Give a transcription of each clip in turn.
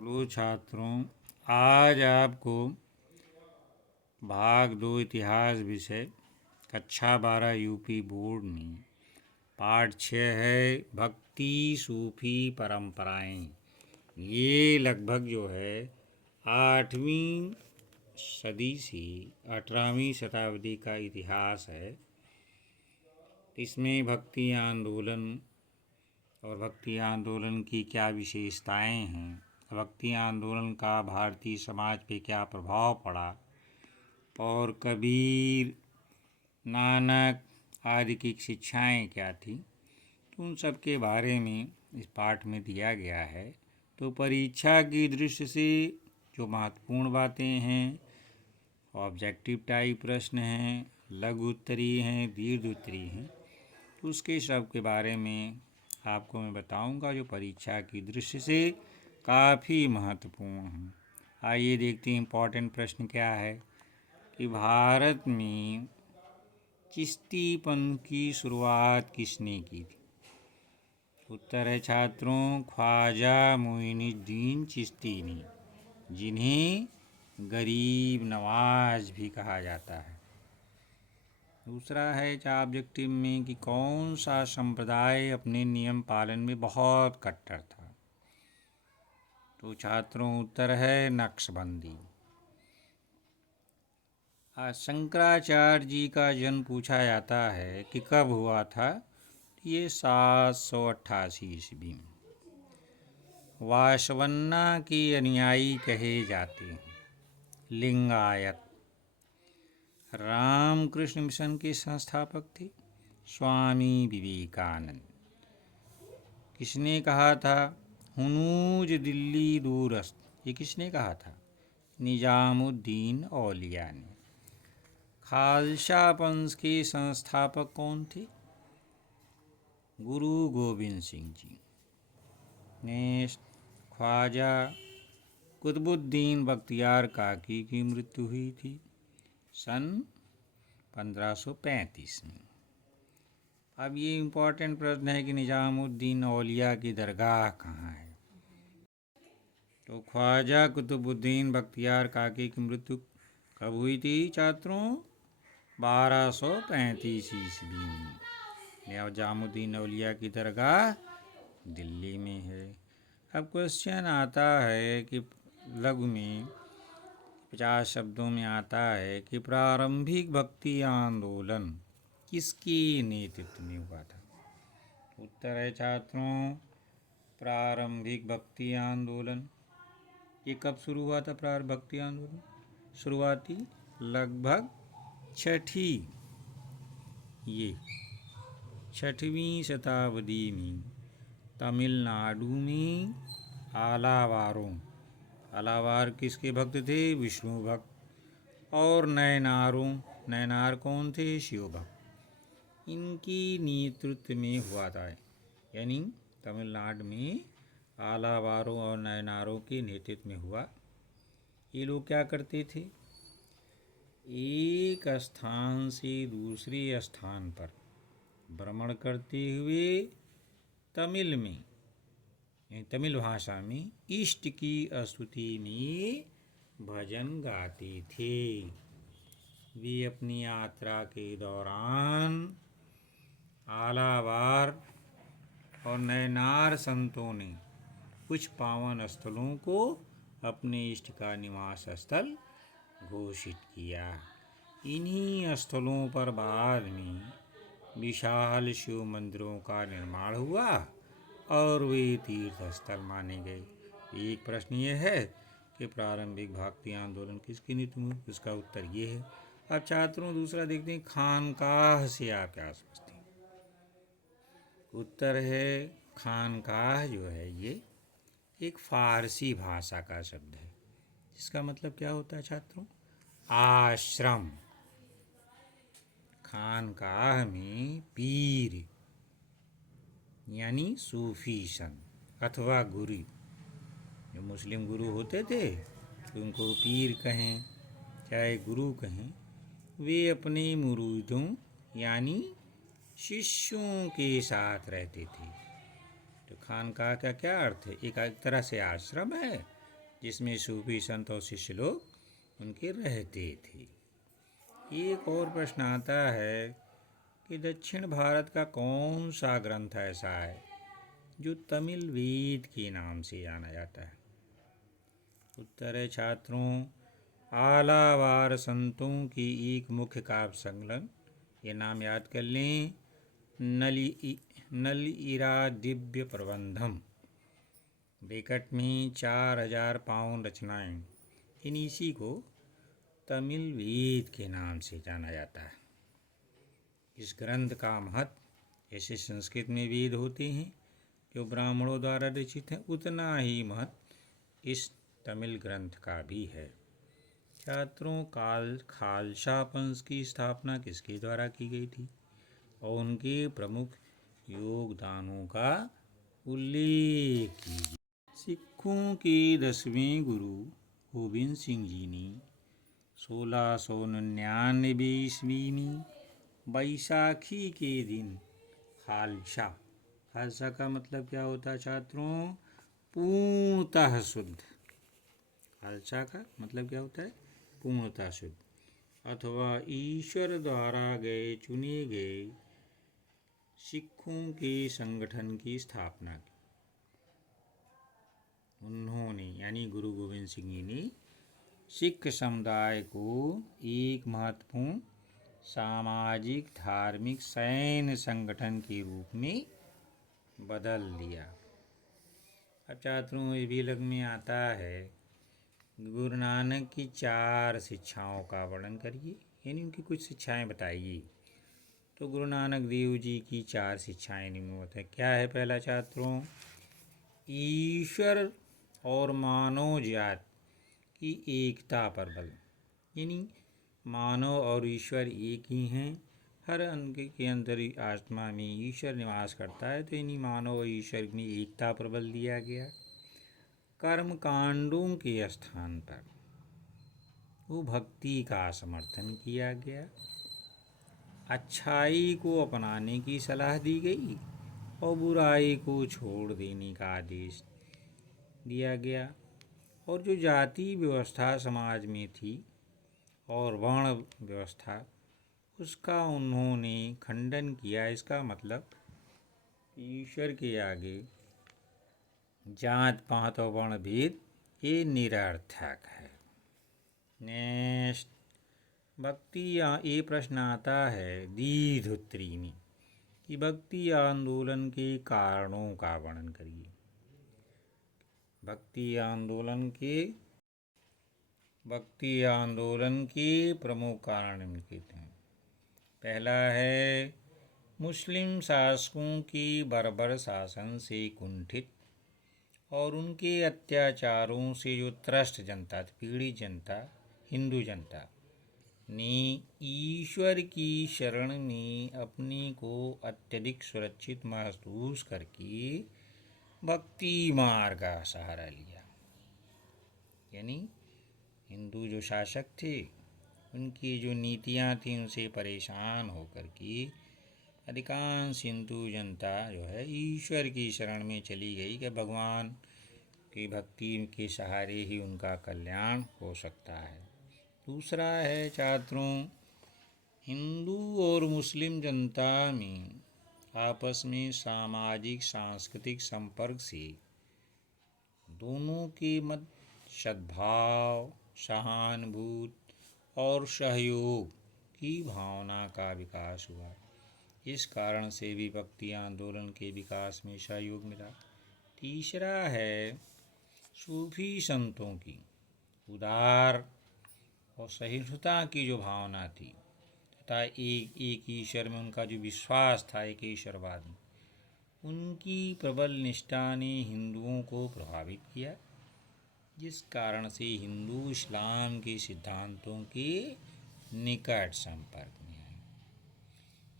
Hello छात्रों, आज आपको भाग 2 इतिहास विषय कक्षा 12 यूपी बोर्ड में पाठ 6 है भक्ति सूफी परंपराएं। ये लगभग जो है 8वीं सदी से 18वीं शताब्दी का इतिहास है। इसमें भक्ति आंदोलन और भक्ति आंदोलन की क्या विशेषताएं हैं, भक्ति आंदोलन का भारतीय समाज पे क्या प्रभाव पड़ा और कबीर, नानक आदि की शिक्षाएं क्या थी, तो उन सब के बारे में इस पाठ में दिया गया है। तो परीक्षा की दृष्टि से जो महत्वपूर्ण बातें हैं, ऑब्जेक्टिव टाइप प्रश्न हैं, लघु उत्तरीय हैं, दीर्घ उत्तरीय हैं, तो उसके सब के बारे में आपको मैं बताऊंगा जो परीक्षा की दृष्टि से काफ़ी महत्वपूर्ण है। आइए देखते हैं इम्पोर्टेंट प्रश्न क्या है कि भारत में चिश्तीपंथ की शुरुआत किसने की थी। उत्तर है छात्रों ख्वाजा मोइनुद्दीन चिश्ती ने, जिन्हें गरीब नवाज भी कहा जाता है। दूसरा है ऑब्जेक्टिव में कि कौन सा संप्रदाय अपने नियम पालन में बहुत कट्टर था। तो छात्रों उत्तर है नक्शबंदी। आज शंकराचार्य जी का जन्म पूछा जाता है कि कब हुआ था। ये 788 ईस्वी में। वासवन्ना के अनुयायी कहे जाते हैं लिंगायत। रामकृष्ण मिशन के संस्थापक थे स्वामी विवेकानंद। किसने कहा था हुनूज दिल्ली दूरस्थ, ये किसने कहा था निजामुद्दीन औलिया ने। खालसा पंथ के संस्थापक कौन थे गुरु गोविंद सिंह जी। नेक्स्ट, ख्वाजा कुतुबुद्दीन बख्तियार काकी की मृत्यु हुई थी सन 1535 में। अब ये इम्पोर्टेंट प्रश्न है कि निजामुद्दीन औलिया की दरगाह कहाँ है। तो ख्वाजा कुतुबुद्दीन बख्तियार काकी की मृत्यु कब हुई थी छात्रों 1235 ईस्वी में। निजामुद्दीन औलिया की दरगाह दिल्ली में है। अब क्वेश्चन आता है कि लघु में 50 शब्दों में आता है कि प्रारंभिक भक्ति आंदोलन किसके नेतृत्व में हुआ था। उत्तर है छात्रों प्रारंभिक भक्ति आंदोलन। ये कब शुरू हुआ था प्रारंभिक भक्ति आंदोलन। शुरुआती लगभग छठवीं शताब्दी में तमिलनाडु में आलावार किसके भक्त थे विष्णु भक्त। और नयनार कौन थे शिव भक्त। इनकी नेतृत्व में हुआ था। यानी तमिलनाडु में आलावारों और नयनारों के नेतृत्व में हुआ। ये लोग क्या करते थे, एक स्थान से दूसरे स्थान पर भ्रमण करते हुए तमिल भाषा में इष्ट की स्तुति में भजन गाते थे। वे अपनी यात्रा के दौरान आलावार और नयनार संतों ने कुछ पावन स्थलों को अपने इष्ट का निवास स्थल घोषित किया। इन्हीं स्थलों पर बाद में विशाल शिव मंदिरों का निर्माण हुआ और वे तीर्थ स्थल माने गए। एक प्रश्न ये है कि प्रारंभिक भक्ति आंदोलन किसकी नीति में, इसका उत्तर ये है। अब छात्रों दूसरा देखते हैं खानकाह से आप क्या समझते हैं। उत्तर है खानकाह जो है ये एक फारसी भाषा का शब्द है जिसका मतलब क्या होता है छात्रों आश्रम। खानकाह में पीर यानी सूफी संत अथवा गुरु, जो मुस्लिम गुरु होते थे तो उनको पीर कहें चाहे गुरु कहें, वे अपने मुरीदों यानी शिष्यों के साथ रहते थे। तो खानकाह का क्या अर्थ है, एक तरह से आश्रम है जिसमें सूफी संत और शिष्य लोग उनके रहते थे। एक और प्रश्न आता है कि दक्षिण भारत का कौन सा ग्रंथ ऐसा है जो तमिल वेद के नाम से जाना जाता है? उत्तर है छात्रों, आलावार संतों की एक मुख्य काव्य संकलन, ये नाम याद कर लें, नलइरा दिव्य प्रबंधम। बेकट में 4000 पाउंड रचनाएं, इन इसी को तमिल वेद के नाम से जाना जाता है। इस ग्रंथ का महत्व जैसे संस्कृत में वेद होते हैं जो ब्राह्मणों द्वारा रचित हैं, उतना ही महत्व इस तमिल ग्रंथ का भी है। छात्रों, खालसा पंथ की स्थापना किसके द्वारा की गई थी और उनके प्रमुख योगदानों का उल्लेख कीजिए। सिखों के 10वें गुरु गोबिंद सिंह जी ने 1699 ईस्वी में बैसाखी के दिन खालसा का मतलब क्या होता है छात्रों? पूर्णतः शुद्ध। खालसा का मतलब क्या होता है? पूर्णतः शुद्ध अथवा ईश्वर द्वारा चुने गए सिखों के संगठन की स्थापना की। उन्होंने यानी गुरु गोविंद सिंह जी ने सिख समुदाय को एक महत्वपूर्ण सामाजिक धार्मिक सैन्य संगठन के रूप में बदल दिया। अब छात्रों, ये भी लग में आता है, गुरु नानक की 4 शिक्षाओं का वर्णन करिए, यानी उनकी कुछ शिक्षाएं बताइए। तो गुरु नानक देव जी की 4 शिक्षाएं निम्नलिखित है। क्या है? पहला छात्रों, ईश्वर और मानव जात की एकता पर बल, यानी मानव और ईश्वर एक ही हैं, हर अंग के अंदर आत्मा में ईश्वर निवास करता है, तो यानी मानव और ईश्वर में एकता पर बल दिया गया। कर्म कांडों के स्थान पर वो भक्ति का समर्थन किया गया। अच्छाई को अपनाने की सलाह दी गई और बुराई को छोड़ देने का आदेश दिया गया। और जो जाति व्यवस्था समाज में थी और वर्ण व्यवस्था, उसका उन्होंने खंडन किया। इसका मतलब ईश्वर के आगे जात पात और वर्ण भेद ये निरर्थक है। नेक्स्ट, भक्ति ये प्रश्न आता है दीर्घोत्तरी में कि भक्ति आंदोलन के कारणों का वर्णन करिए। भक्ति आंदोलन के प्रमुख कारण निम्नलिखित हैं। पहला है मुस्लिम शासकों की बर्बर शासन से कुंठित और उनके अत्याचारों से जो त्रस्त जनता, पीड़ित जनता, हिंदू जनता ने ईश्वर की शरण में अपने को अत्यधिक सुरक्षित महसूस करके भक्ति मार्ग का सहारा लिया। यानी हिंदू जो शासक थे, उनकी जो नीतियाँ थीं उनसे परेशान होकर के अधिकांश हिंदू जनता जो है ईश्वर की शरण में चली गई कि भगवान की भक्ति के सहारे ही उनका कल्याण हो सकता है। दूसरा है छात्रों, हिंदू और मुस्लिम जनता में आपस में सामाजिक सांस्कृतिक संपर्क से दोनों के मध्य सद्भाव, सहानुभूति और सहयोग की भावना का विकास हुआ। इस कारण से भी भक्ति आंदोलन के विकास में सहयोग मिला। तीसरा है सूफी संतों की उदार और सहिष्णुता की जो भावना थी तथा एक ईश्वर में उनका जो विश्वास था, एक ईश्वरवाद में, उनकी प्रबल निष्ठा ने हिंदुओं को प्रभावित किया, जिस कारण से हिंदू इस्लाम के सिद्धांतों के निकट संपर्क में आए।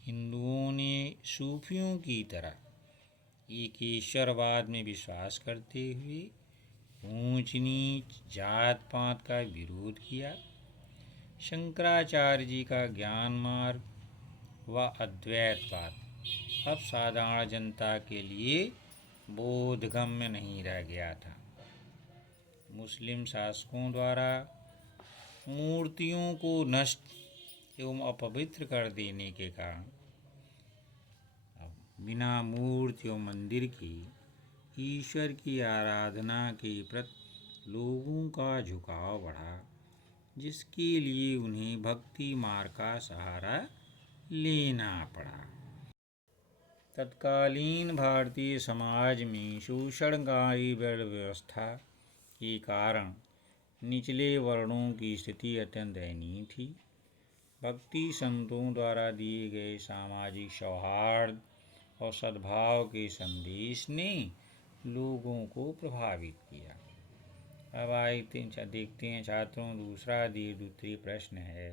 हिंदुओं ने सूफियों की तरह एक ईश्वरवाद में विश्वास करते हुए ऊंच नीच, जात पात का विरोध किया। शंकराचार्य जी का ज्ञान मार्ग व अद्वैतवाद अब साधारण जनता के लिए बोधगम्य नहीं रह गया था। मुस्लिम शासकों द्वारा मूर्तियों को नष्ट एवं अपवित्र कर देने के कारण बिना मूर्ति एवं मंदिर की ईश्वर की आराधना के प्रति लोगों का झुकाव बढ़ा, जिसके लिए उन्हें भक्ति मार्ग का सहारा लेना पड़ा। तत्कालीन भारतीय समाज में शोषणकारी व्यवस्था के कारण निचले वर्णों की स्थिति अत्यंत दयनीय थी। भक्ति संतों द्वारा दिए गए सामाजिक सौहार्द और सद्भाव के संदेश ने लोगों को प्रभावित किया। अब आए देखते हैं छात्रों, दूसरा द्वितीय प्रश्न है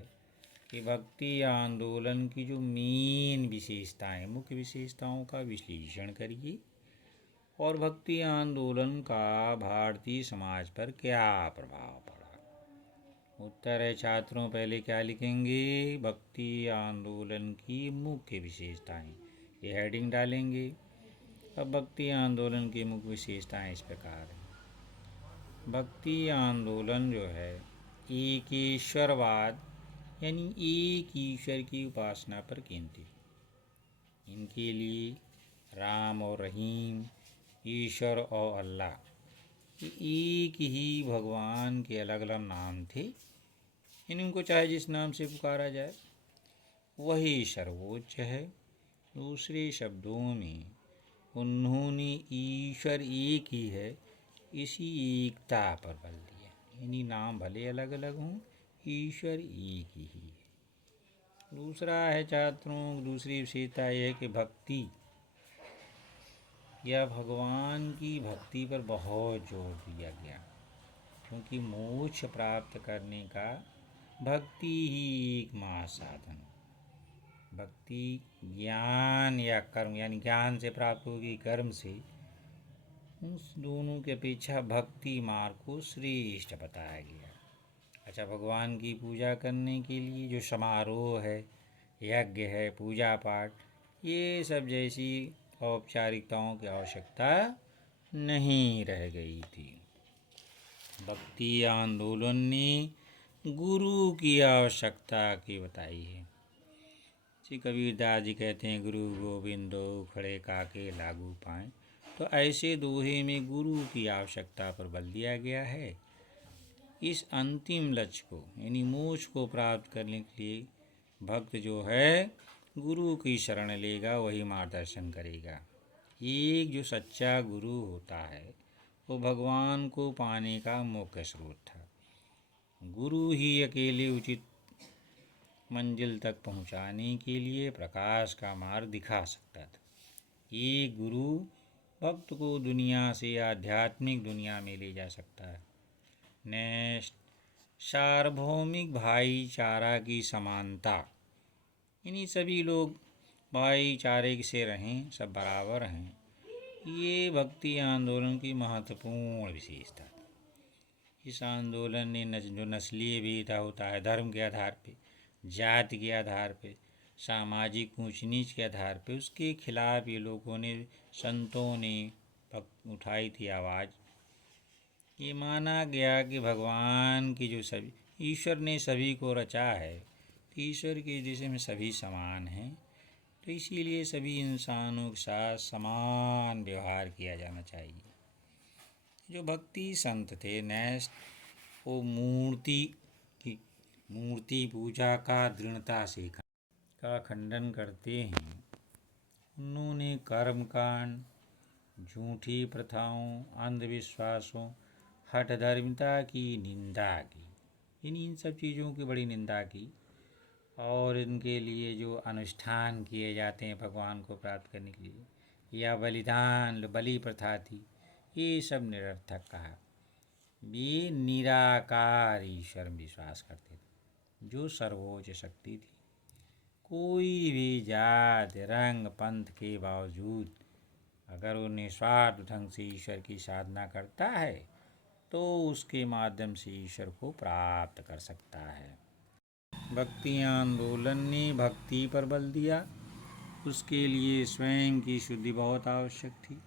कि भक्ति आंदोलन की जो मेन विशेषताएं, मुख्य विशेषताओं का विश्लेषण करिए और भक्ति आंदोलन का भारतीय समाज पर क्या प्रभाव पड़ा। उत्तर है छात्रों, पहले क्या लिखेंगे, भक्ति आंदोलन की मुख्य विशेषताएं, ये हेडिंग डालेंगे। अब भक्ति आंदोलन की मुख्य विशेषताएं इस प्रकार हैं। भक्ति आंदोलन जो है एकेश्वरवाद यानी एक ईश्वर की उपासना पर केंद्रित। इनके लिए राम और रहीम, ईश्वर और अल्लाह, एक ही भगवान के अलग अलग नाम थे। इनको चाहे जिस नाम से पुकारा जाए वही सर्वोच्च है। दूसरे शब्दों में उन्होंने ईश्वर एक ही है इसी एकता पर बल दिया, यानी नाम भले अलग अलग हों, ईश्वर एक ही है। दूसरा है छात्रों, दूसरी विशेषता यह है कि भक्ति या भगवान की भक्ति पर बहुत जोर दिया गया, क्योंकि मोक्ष प्राप्त करने का भक्ति ही एक महासाधन। भक्ति ज्ञान या कर्म, यानी ज्ञान से प्राप्त होगी, कर्म से, उस दोनों की अपेक्षा भक्ति मार्ग को श्रेष्ठ बताया गया। अच्छा, भगवान की पूजा करने के लिए जो समारोह है, यज्ञ है, पूजा पाठ, ये सब जैसी औपचारिकताओं की आवश्यकता नहीं रह गई थी। भक्ति आंदोलन ने गुरु की आवश्यकता की बताई है। श्री कबीरदास जी कहते हैं, गुरु गोविंदो खड़े काके लागू पाएं। तो ऐसे दोहे में गुरु की आवश्यकता पर बल दिया गया है। इस अंतिम लक्ष्य को यानी मोक्ष को प्राप्त करने के लिए भक्त जो है गुरु की शरण लेगा, वही मार्गदर्शन करेगा। एक जो सच्चा गुरु होता है वो भगवान को पाने का मुख्य स्रोत था। गुरु ही अकेले उचित मंजिल तक पहुंचाने के लिए प्रकाश का मार्ग दिखा सकता था। ये गुरु भक्त को दुनिया से आध्यात्मिक दुनिया में ले जा सकता है। नेक्स्ट, सार्वभौमिक भाईचारा की समानता, यानी सभी लोग भाईचारे से रहें, सब बराबर हैं, ये भक्ति आंदोलन की महत्वपूर्ण विशेषता थी। इस आंदोलन ने जो नस्लीय भेद होता है, धर्म के आधार पे, जाति के आधार पे, सामाजिक ऊंच नीच के आधार पे, उसके खिलाफ ये लोगों ने, संतों ने उठाई थी आवाज़। ये माना गया कि भगवान की जो सभी, ईश्वर ने सभी को रचा है, तो ईश्वर के दृष्टि में सभी समान हैं, तो इसीलिए सभी इंसानों के साथ समान व्यवहार किया जाना चाहिए। जो भक्ति संत थे नेक्स्ट, वो मूर्ति पूजा का दृढ़ता से का खंडन करते हैं। उन्होंने कर्मकांड, झूठी प्रथाओं, अंधविश्वासों, हठधर्मिता की निंदा की, इन सब चीज़ों की बड़ी निंदा की। और इनके लिए जो अनुष्ठान किए जाते हैं भगवान को प्राप्त करने के लिए, या बलिदान, बलि प्रथा थी, ये सब निरर्थक कहा। ये निराकार ईश्वर में विश्वास करते थे, जो सर्वोच्च शक्ति थी। कोई भी जाति, रंग, पंथ के बावजूद अगर वो निस्वार्थ ढंग से ईश्वर की साधना करता है तो उसके माध्यम से ईश्वर को प्राप्त कर सकता है। भक्ति आंदोलन ने भक्ति पर बल दिया, उसके लिए स्वयं की शुद्धि बहुत आवश्यक थी।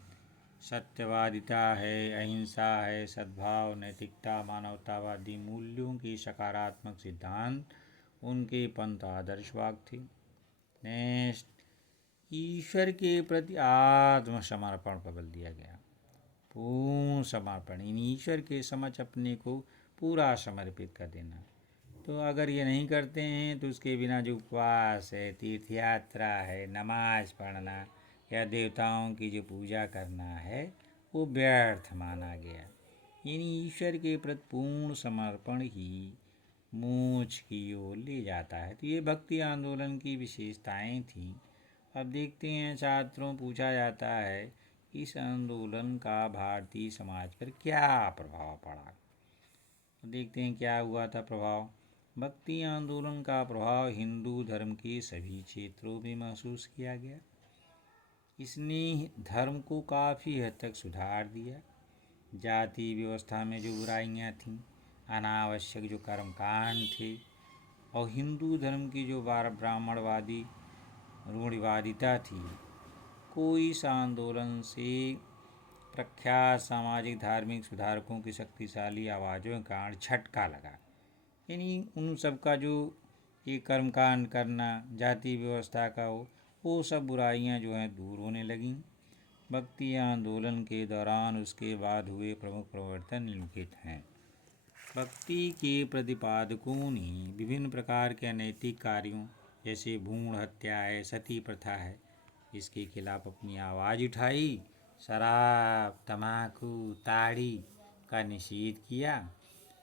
सत्यवादिता है, अहिंसा है, सद्भाव, नैतिकता, मानवतावादी मूल्यों के सकारात्मक सिद्धांत उनके पंथ आदर्शवाद थे। नेक्स्ट, ईश्वर के प्रति आत्मसमर्पण पर बल दिया गया। पूर्ण समर्पण, इन ईश्वर के समक्ष अपने को पूरा समर्पित कर देना। तो अगर ये नहीं करते हैं तो उसके बिना जो उपवास है, तीर्थ यात्रा है, नमाज पढ़ना या देवताओं की जो पूजा करना है वो व्यर्थ माना गया। इन ईश्वर के प्रति पूर्ण समर्पण ही मोक्ष की ओर ले जाता है। तो ये भक्ति आंदोलन की विशेषताएं थीं। अब देखते हैं, छात्रों पूछा जाता है इस आंदोलन का भारतीय समाज पर क्या प्रभाव पड़ा। तो देखते हैं क्या हुआ था प्रभाव। भक्ति आंदोलन का प्रभाव हिंदू धर्म के सभी क्षेत्रों में महसूस किया गया। इसने धर्म को काफ़ी हद तक सुधार दिया। जाति व्यवस्था में जो बुराइयां थीं, अनावश्यक जो कर्मकांड थे, और हिंदू धर्म की जो ब्राह्मणवादी रूढ़िवादिता थी, को इस आंदोलन से प्रख्यात सामाजिक धार्मिक सुधारकों की शक्तिशाली आवाज़ों के कारण झटका लगा। यानी उन सब का जो ये कर्मकांड करना, जाति व्यवस्था का वो सब बुराइयां जो हैं दूर होने लगीं। भक्ति आंदोलन के दौरान उसके बाद हुए प्रमुख परिवर्तन निम्नलिखित हैं। भक्ति के प्रतिपादकों ने विभिन्न प्रकार के अनैतिक कार्यों जैसे भ्रूण हत्या है, सती प्रथा है, इसके खिलाफ अपनी आवाज़ उठाई। शराब, तम्बाकू, ताड़ी का निषेध किया।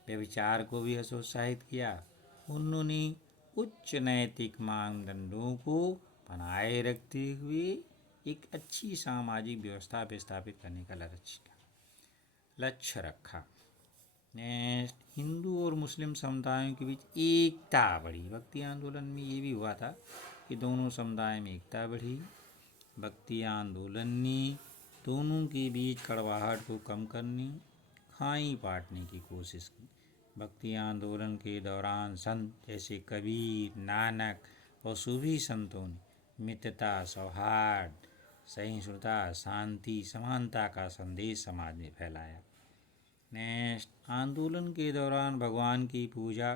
व्यभिचार को भी हतोत्साहित किया। उन्होंने उच्च नैतिक मानदंडों को बनाए रखते हुए एक अच्छी सामाजिक व्यवस्था स्थापित करने का लक्ष्य रखा। नेक्स्ट, हिंदू और मुस्लिम समुदायों के बीच एकता बढ़ी। भक्ति आंदोलन में ये भी हुआ था कि दोनों समुदाय में एकता बढ़ी। भक्ति आंदोलन ने दोनों के बीच कड़वाहट को कम करने, खाई पाटने की कोशिश की। भक्ति आंदोलन के दौरान संत जैसे कबीर, नानक और सूफी संतों ने मित्रता, सौहार्द, सहिष्णुता, शांति, समानता का संदेश समाज में फैलाया। नेक्स्ट, आंदोलन के दौरान भगवान की पूजा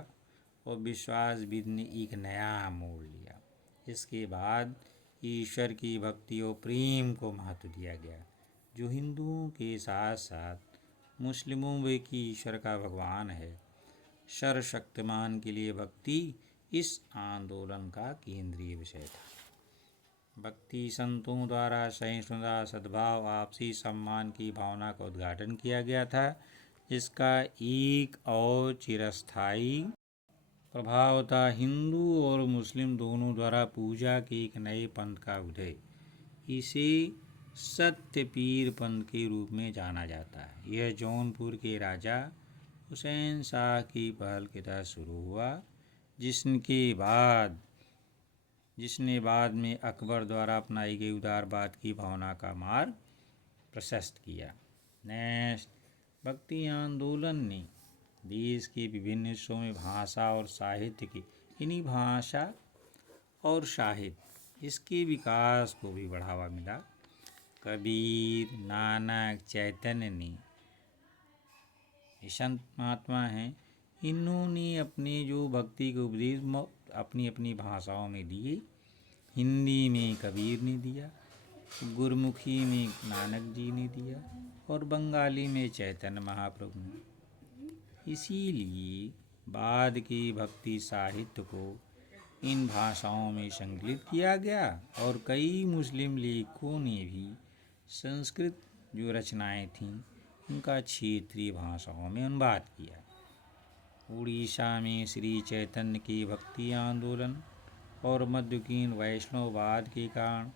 और विश्वास विधि ने एक नया मोड़ लिया। इसके बाद ईश्वर की भक्ति और प्रेम को महत्व दिया गया, जो हिंदुओं के साथ साथ मुस्लिमों में भी ईश्वर का भगवान है। सर्वशक्तिमान के लिए भक्ति इस आंदोलन का केंद्रीय विषय था। भक्ति संतों द्वारा सहिष्णुता, सद्भाव, आपसी सम्मान की भावना का उद्घाटन किया गया था, जिसका एक और चिरस्थायी प्रभाव था हिंदू और मुस्लिम दोनों द्वारा पूजा के एक नए पंथ का उदय। इसे सत्यपीर पंथ के रूप में जाना जाता है। यह जौनपुर के राजा हुसैन शाह की पहल के तहत शुरू हुआ, जिसने बाद में अकबर द्वारा अपनाई गई उदारवाद की भावना का मार्ग प्रशस्त किया। नेक्स्ट, भक्ति आंदोलन ने देश के विभिन्न हिस्सों में भाषा और साहित्य की, इन्हीं भाषा और साहित्य इसके विकास को भी बढ़ावा मिला। कबीर, नानक, चैतन्य ने संत महात्मा हैं, इन्होंने अपने जो भक्ति के उपदेश अपनी अपनी भाषाओं में दिए। हिंदी में कबीर ने दिया, गुरमुखी में नानक जी ने दिया और बंगाली में चैतन्य महाप्रभु ने। इसीलिए बाद के भक्ति साहित्य को इन भाषाओं में संकलित किया गया और कई मुस्लिम लेखकों ने भी संस्कृत जो रचनाएं थीं उनका क्षेत्रीय भाषाओं में अनुवाद किया। उड़ीसा में श्री चैतन्य की भक्ति आंदोलन और मध्ययुगीन वैष्णववाद के कारण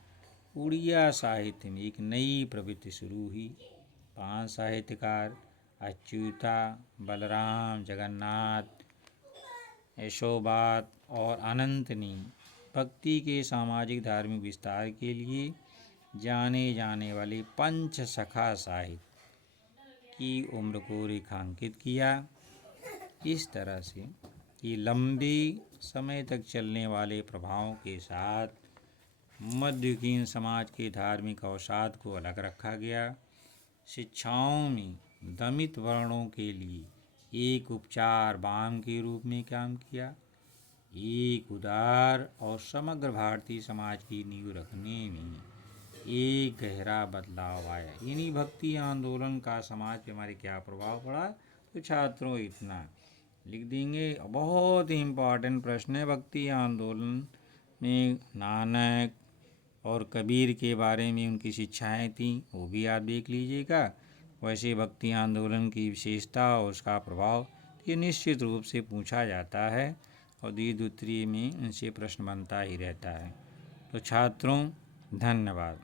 उड़िया साहित्य में एक नई प्रवृत्ति शुरू हुई। 5 साहित्यकार अच्युता, बलराम, जगन्नाथ, यशोबात और अनंत ने भक्ति के सामाजिक धार्मिक विस्तार के लिए जाने जाने वाले पंच सखा साहित्य की उम्र को रेखांकित किया। इस तरह से कि लंबे समय तक चलने वाले प्रभावों के साथ मध्ययुगीन समाज के धार्मिक अवसाद को अलग रखा गया शिक्षाओं में दमित वर्णों के लिए एक उपचार बाम के रूप में काम किया। एक उदार और समग्र भारतीय समाज की नींव रखने में एक गहरा बदलाव आया। इन्हीं भक्ति आंदोलन का समाज पे हमारे क्या प्रभाव पड़ा, तो छात्रों इतना लिख देंगे। बहुत ही इम्पोर्टेंट प्रश्न है। भक्ति आंदोलन में नानक और कबीर के बारे में उनकी शिक्षाएं थीं, वो भी आप देख लीजिएगा। वैसे भक्ति आंदोलन की विशेषता और उसका प्रभाव ये निश्चित रूप से पूछा जाता है और द्वितीय उत्तरीय में इनसे प्रश्न बनता ही रहता है। तो छात्रों धन्यवाद।